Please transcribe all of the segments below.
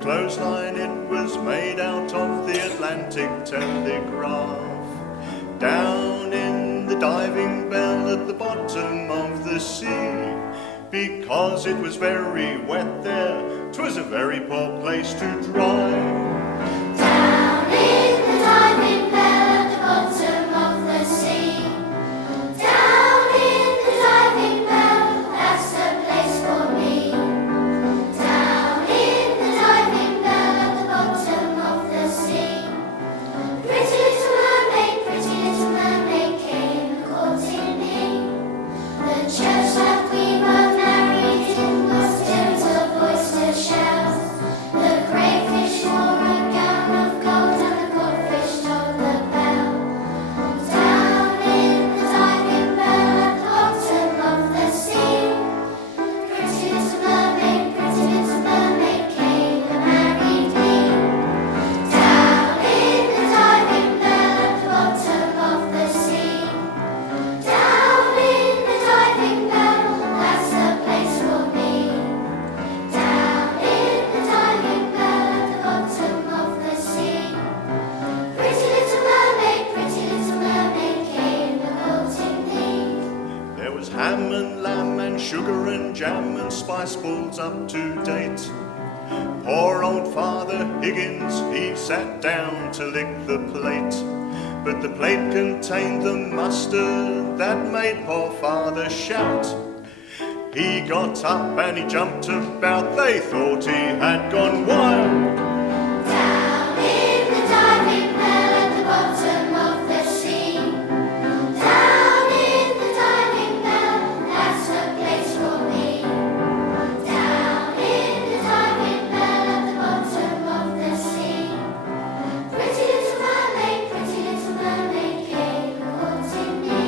clothesline, it was made out of the Atlantic Telegraph. Down in the diving bell at the bottom of the sea, because it was very wet there, 'twas a very poor place to dry. Down in the diving bell at the bottom of the sea, down in the diving bell, that's the place for me. Down in the diving bell at the bottom of the sea, pretty little mermaid came courting me. The church that we were married in was built of oyster shells. The crayfish wore a gown of gold and the goldfish told the bell. Down in the diving bell at the bottom of the sea, pretty little mermaid came and married me. Down in the diving bell at the bottom of the sea, down in the diving bell, that's the place for me. Down in the diving bell at the bottom of the sea, pretty little mermaid came courting me. There was ham and lamb and sugar and jam and spice balls up to date. Poor old Father Higgins, he sat down to lick the plate, but the plate contained the mustard that made poor Father shout. He got up and he jumped about, they thought he had gone wild. Down in the diving bell at the bottom of the sea, down in the diving bell, that's the place for me. Down in the diving bell at the bottom of the sea, pretty little mermaid came courting me.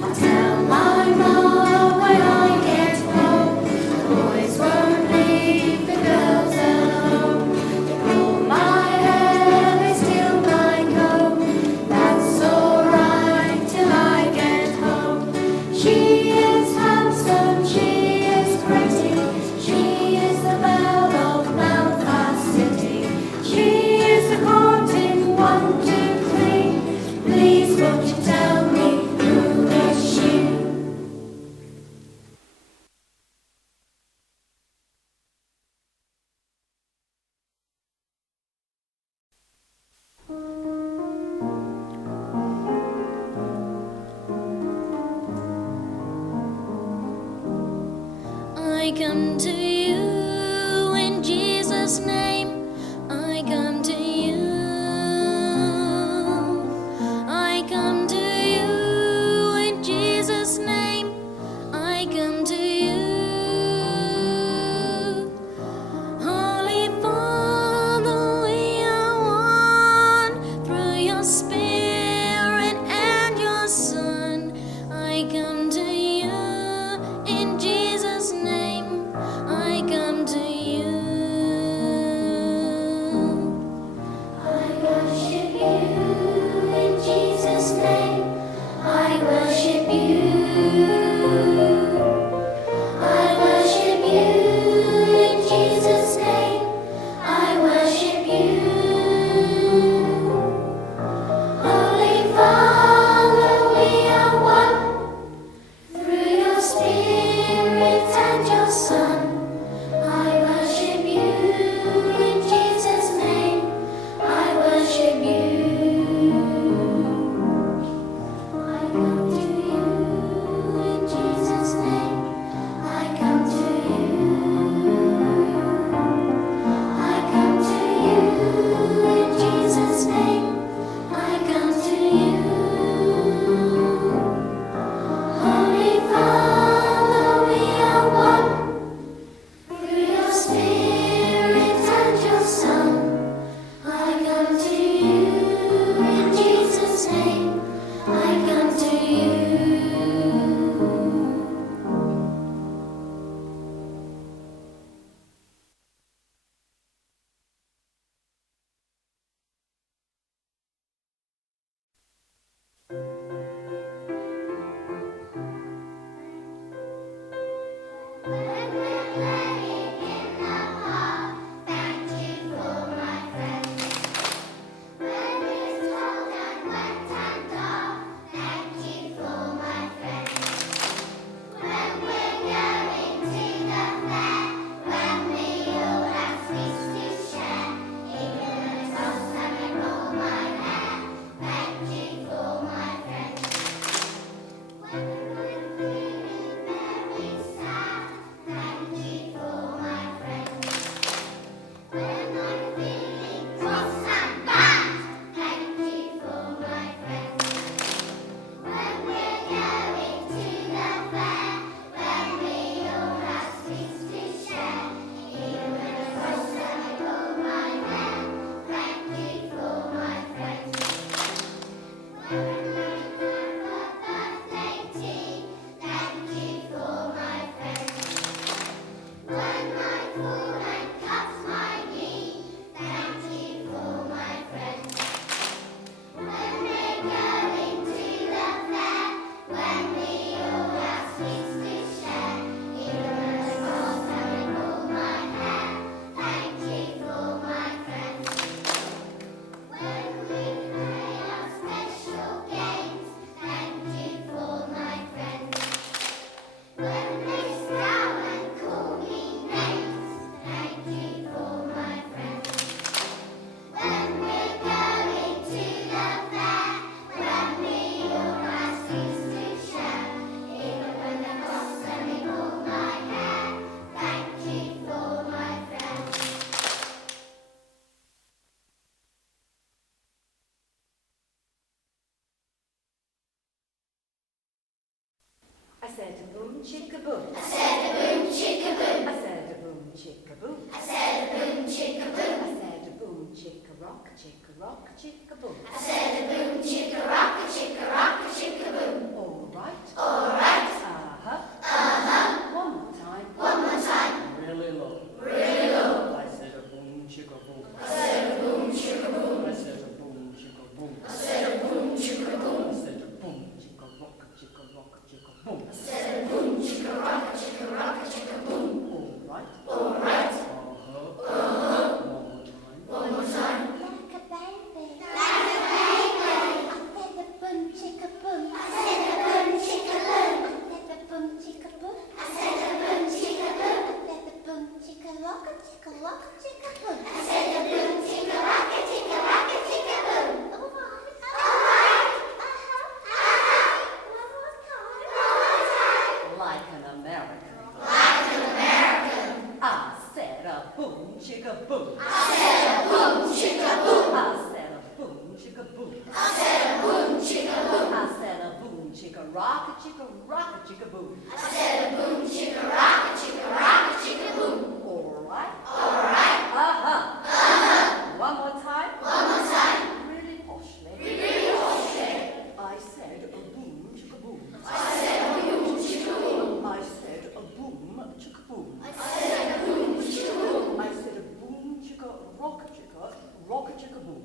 I'll tell my mom when I get home, the boys won't leave the girls alone. They pull my hair, they steal my comb. That's alright till I get home. She is handsome, she is pretty, she is the belle of Belfast City. She is the courting 1, 2, 3. Please won't you tell me who is she? I come to you in Jesus' name. I come to you. I come to you in Jesus' name. I come to you. Holy Father, we are one through your Spirit and your Son. I come to you in Jesus' name. I come to you. said a boom, chicka boom. I said a boom, chicka boom. I said a boom, chicka boom. I said a boom, chicka boom. I said a boom, chicka rock, chicka boom. I said a boom, chicka rock, chicka boom. All right. All right. One more time. One more time. Really low. Really low. I said a boom, chicka boom. I said a boom, chicka boom. I said a boom, chicka boom. I said a boom, chicka boom. I said a boom, chicka rock, chicka boom. I said a boom, chicka rock, chicka boom. All right. All right. One more time. Like a baby. Like a baby. I said a boom, chicka boom. I said a boom, chicka boom. I said a boom, chicka boom. I said a boom, chicka boom. I said a boom, chicka rock, chicka boom. I said a boom, chicka rock, chicka boom. All right. All right. One more time. One more time. Like an American. Like an American. I said a boom, chicka boom. I said a boom, chicka boom. I said a boom, chicka boom. I said a boom, chicka boom. I said a boom, chicka rock, chicka boom. I said a boom, chicka rock, chicka boom. All right. All right. One more time. One more time. Really poshly. Really poshly. I said a boom, chicka boom. I said a boom, chicka boom. I said a boom, chicka boom. I said a boom, chicka boom. I said a boom, chicka rock, chicka boom.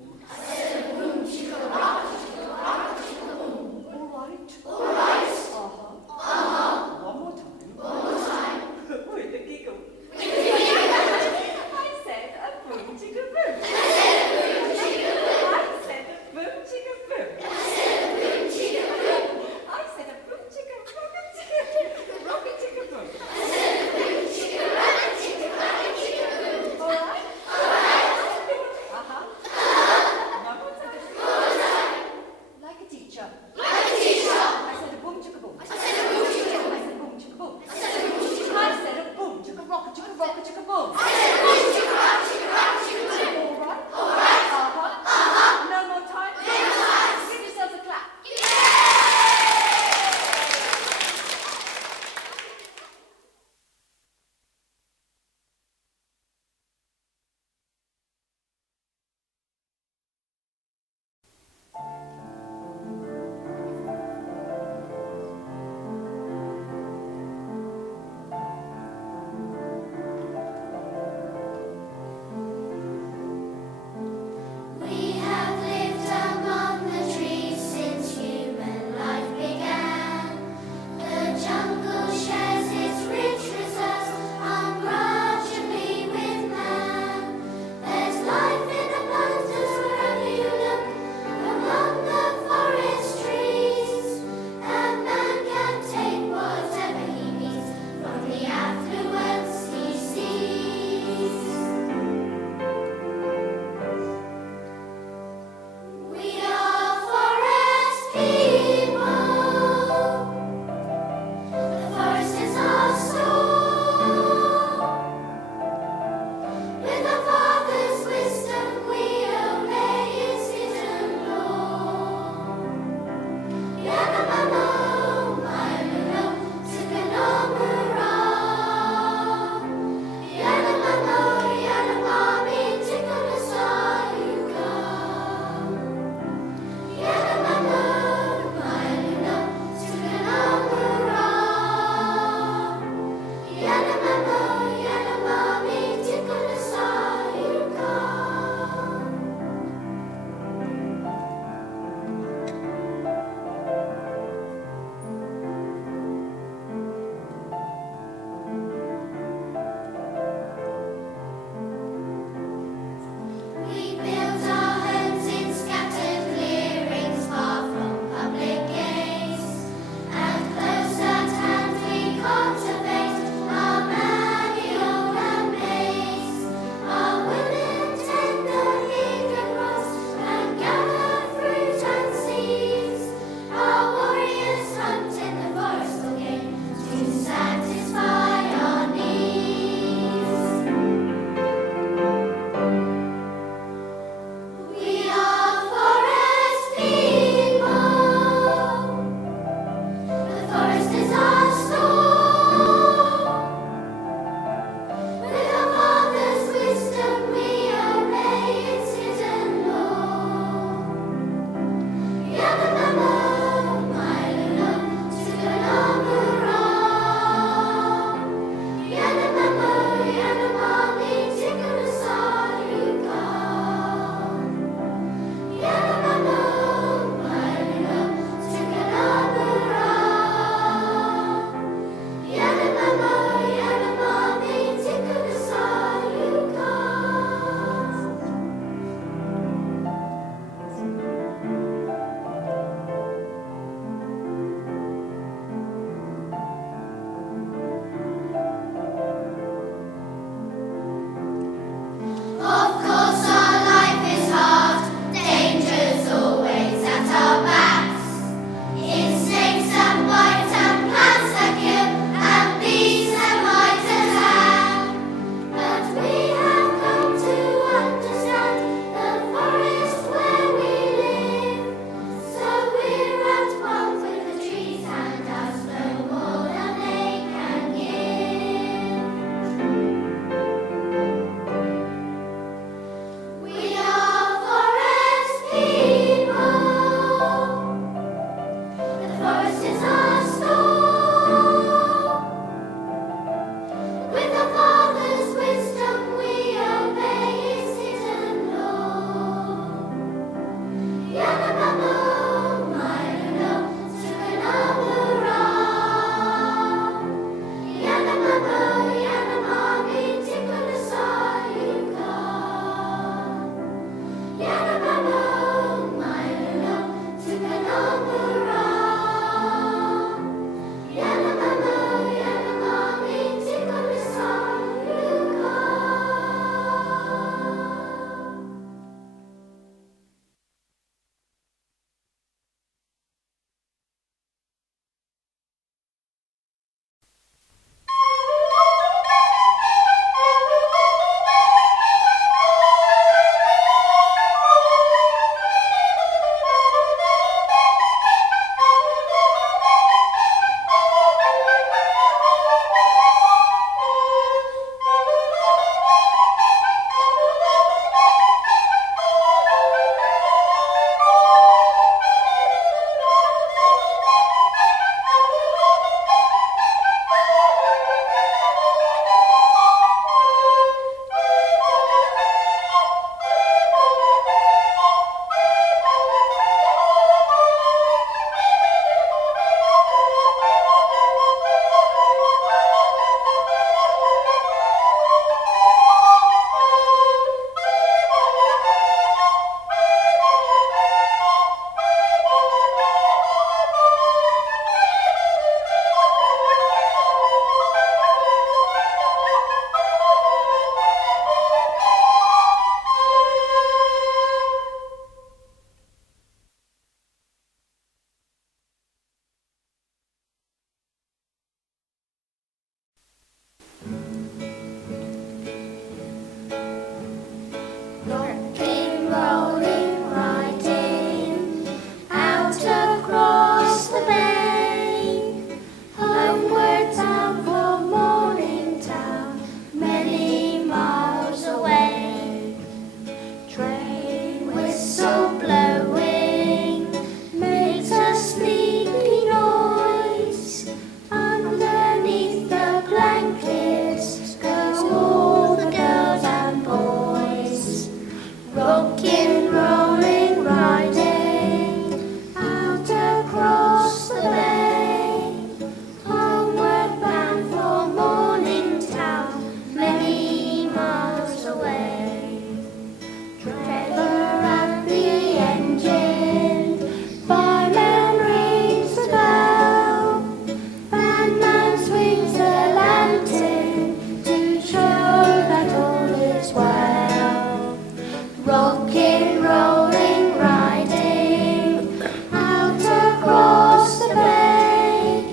Rocking, rolling, riding out across the bay,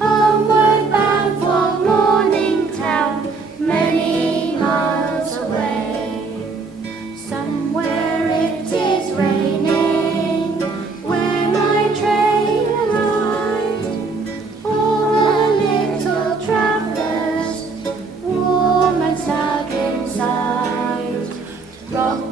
homeward bound for Morningtown, many miles away. Somewhere it is raining, where my train arrived. All the little travellers, warm and snug inside. Rock